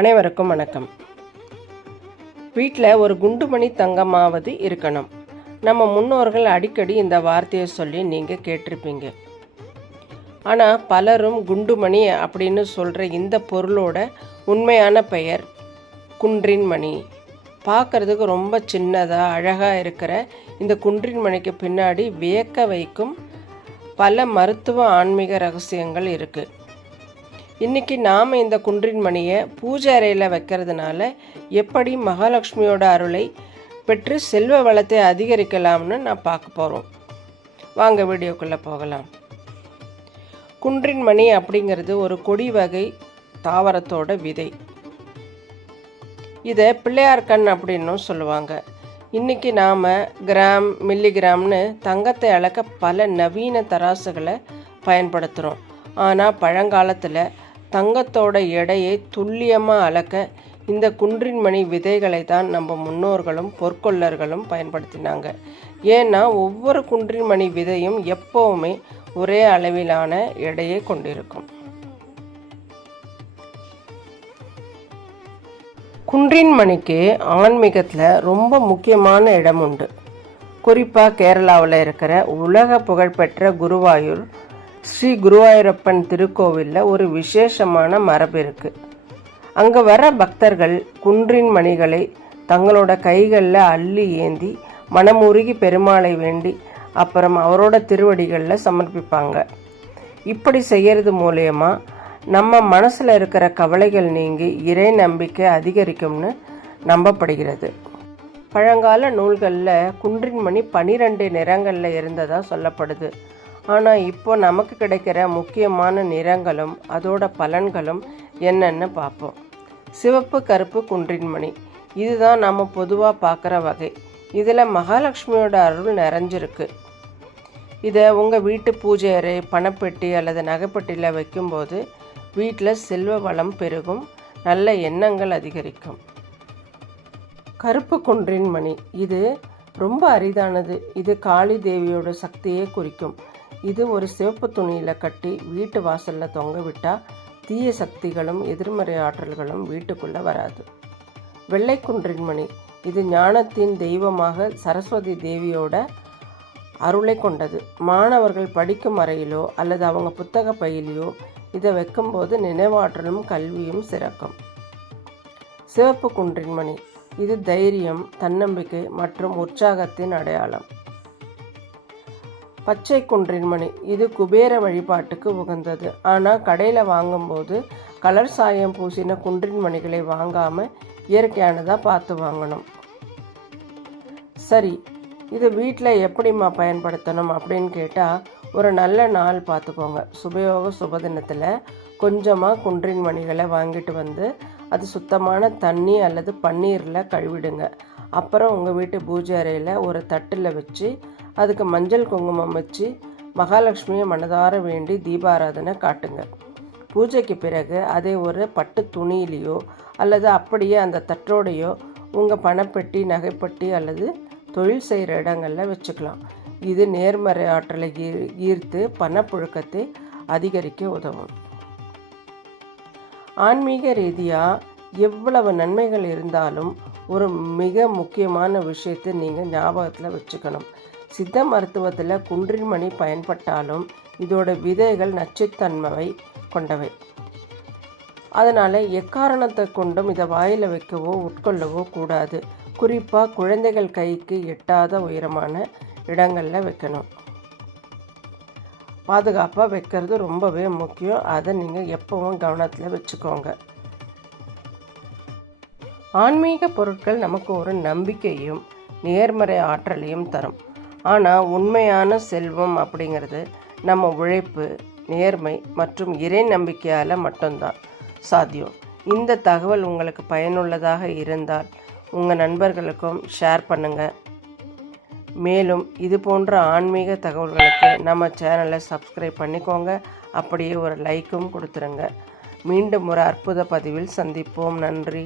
அனைவருக்கும் வணக்கம். வீட்டில் ஒரு குண்டுமணி தங்கமாவது இருக்கணும். நம்ம முன்னோர்கள் அடிக்கடி இந்த வார்த்தையை சொல்லி நீங்கள் கேட்டிருப்பீங்க. ஆனால் பலரும் குண்டுமணி அப்படின்னு சொல்கிற இந்த பொருளோட உண்மையான பெயர் குன்றின் மணி. பார்க்குறதுக்கு ரொம்ப சின்னதாக அழகாக இருக்கிற இந்த குன்றின் மணிக்கு பின்னாடி வியக்க வைக்கும் பல மருத்துவ ஆன்மீக ரகசியங்கள் இருக்குது. இன்றைக்கி நாம் இந்த குன்றின் மணியை பூஜை அறையில் வைக்கிறதுனால எப்படி மகாலட்சுமியோட அருளை பெற்று செல்வ வளத்தை அதிகரிக்கலாம்னு நான் பார்க்க போகிறோம். வாங்க வீடியோக்குள்ளே போகலாம். குன்றின் மணி அப்படிங்கிறது ஒரு கொடி வகை தாவரத்தோட விதை. இதை பிள்ளையார் கண் அப்படின்னும் சொல்லுவாங்க. இன்றைக்கி நாம் கிராம் மில்லிகிராம்னு தங்கத்தை அளக்க பல நவீன தராசுகளை பயன்படுத்துகிறோம். ஆனால் பழங்காலத்தில் தங்கத்தோட எடையை துல்லியமாக அளக்க இந்த குன்றின் மணி விதைகளை தான் நம்ம முன்னோர்களும் பொற்கொள்ளர்களும் பயன்படுத்தினாங்க. ஏன்னா ஒவ்வொரு குன்றின் மணி விதையும் எப்போவுமே ஒரே அளவிலான எடையை கொண்டிருக்கும். குன்றின் மணிக்கு ஆன்மீகத்தில் ரொம்ப முக்கியமான இடம் உண்டு. குறிப்பாக கேரளாவில் இருக்கிற உலக புகழ்பெற்ற குருவாயூர் ஸ்ரீ குருவாயூரப்பன் திருக்கோவிலில் ஒரு விசேஷமான மரபு இருக்குது. அங்கே வர பக்தர்கள் குன்றின் மணிகளை தங்களோட கைகளில் அள்ளி ஏந்தி மனமுருகி பெருமாளை வேண்டி அப்புறம் அவரோட திருவடிகளில் சமர்ப்பிப்பாங்க. இப்படி செய்கிறது மூலயமா நம்ம மனசில் இருக்கிற கவலைகள் நீங்கி இறை நம்பிக்கை அதிகரிக்கும்னு நம்பப்படுகிறது. பழங்கால நூல்களில் குன்றின் மணி 12 நிறங்களில் இருந்ததாக சொல்லப்படுது. ஆனால் இப்போ நமக்கு கிடைக்கிற முக்கியமான நிறங்களும் அதோட பலன்களும் என்னென்னு பார்ப்போம். சிவப்பு கருப்பு குன்றின் மணி, இதுதான் நம்ம பொதுவாக பார்க்குற வகை. இதில் மகாலட்சுமியோட அருள் நிறைஞ்சிருக்கு. இதை உங்கள் வீட்டு பூஜை அறை, பணப்பெட்டி அல்லது நகைப்பெட்டியில் வைக்கும்போது வீட்டில் செல்வ வளம் பெருகும், நல்ல எண்ணங்கள் அதிகரிக்கும். கருப்பு குன்றின் மணி இது ரொம்ப அரிதானது. இது காளி தேவியோட சக்தியை குறிக்கும். இது ஒரு சிவப்பு துணியில் கட்டி வீட்டு வாசலில் தொங்க விட்டால் தீய சக்திகளும் எதிர்மறை ஆற்றல்களும் வீட்டுக்குள்ளே வராது. வெள்ளை குன்றின் மணி இது ஞானத்தின் தெய்வமாக சரஸ்வதி தேவியோட அருளை கொண்டது. மாணவர்கள் படிக்கும் அறையிலோ அல்லது அவங்க புத்தக பையிலையோ இதை வைக்கும்போது நினைவாற்றலும் கல்வியும் சிறக்கும். சிவப்பு குன்றின் மணி இது தைரியம், தன்னம்பிக்கை மற்றும் உற்சாகத்தின் அடையாளம். பச்சை குன்றின் மணி இது குபேர வழிபாட்டுக்கு உகந்தது. ஆனால் கடையில் வாங்கும்போது கலர் சாயம் பூசின குன்றின் மணிகளை வாங்காமல் இயற்கையானதாக பார்த்து வாங்கணும். சரி, இது வீட்டில் எப்படிம்மா பயன்படுத்தணும் அப்படின்னு கேட்டால் ஒரு நல்ல நாள் பார்த்துக்கோங்க. சுபயோக சுபதினத்தில் கொஞ்சமாக குன்றின் மணிகளை வாங்கிட்டு வந்து அது சுத்தமான தண்ணி அல்லது பன்னீரில் கழுவிடுங்க. அப்புறம் உங்கள் வீட்டு பூஜை அறையில் ஒரு தட்டில் வச்சு அதுக்கு மஞ்சள் குங்குமம் வச்சு மகாலட்சுமியை மனதார வேண்டி தீபாராதனை காட்டுங்க. பூஜைக்கு பிறகு அதை ஒரு பட்டு துணியிலையோ அல்லது அப்படியே அந்த தட்டோடையோ உங்கள் பணப்பெட்டி, நகைப்பெட்டி அல்லது தொழில் செய்கிற இடங்களில் வச்சுக்கலாம். இது நேர்மறை ஆற்றலை ஈர்த்து பணப்புழக்கத்தை அதிகரிக்க உதவும். ஆன்மீக ரீதியாக எவ்வளவு நன்மைகள் இருந்தாலும் ஒரு மிக முக்கியமான விஷயத்தை நீங்கள் ஞாபகத்தில் வச்சுக்கணும். சித்த மருத்துவத்தில் குன்றின் மணி பயன்பட்டாலும் இதோட விதைகள் நச்சுத்தன்மை கொண்டவை. அதனால் எக்காரணத்தை கொண்டும் இதை வாயில் வைக்கவோ உட்கொள்ளவோ கூடாது. குறிப்பாக குழந்தைகள் கைக்கு எட்டாத உயரமான இடங்களில் வைக்கணும். பாதுகாப்பாக வைக்கிறது ரொம்பவே முக்கியம். அதை நீங்கள் எப்பவும் கவனத்தில் வச்சுக்கோங்க. ஆன்மீக பொருட்கள் நமக்கு ஒரு நம்பிக்கையும் நேர்மறை ஆற்றலையும் தரும். ஆனால் உண்மையான செல்வம் அப்படிங்கிறது நம்ம உழைப்பு, நேர்மை மற்றும் இறை நம்பிக்கையால் மட்டும்தான் சாத்தியம். இந்த தகவல் உங்களுக்கு பயனுள்ளதாக இருந்தால் உங்கள் நண்பர்களுக்கும் ஷேர் பண்ணுங்கள். மேலும் இது போன்ற ஆன்மீக தகவல்களுக்கு நம்ம சேனலை சப்ஸ்கிரைப் பண்ணிக்கோங்க. அப்படியே ஒரு லைக்கும் கொடுத்துருங்க. மீண்டும் ஒரு அற்புத பதிவில் சந்திப்போம். நன்றி.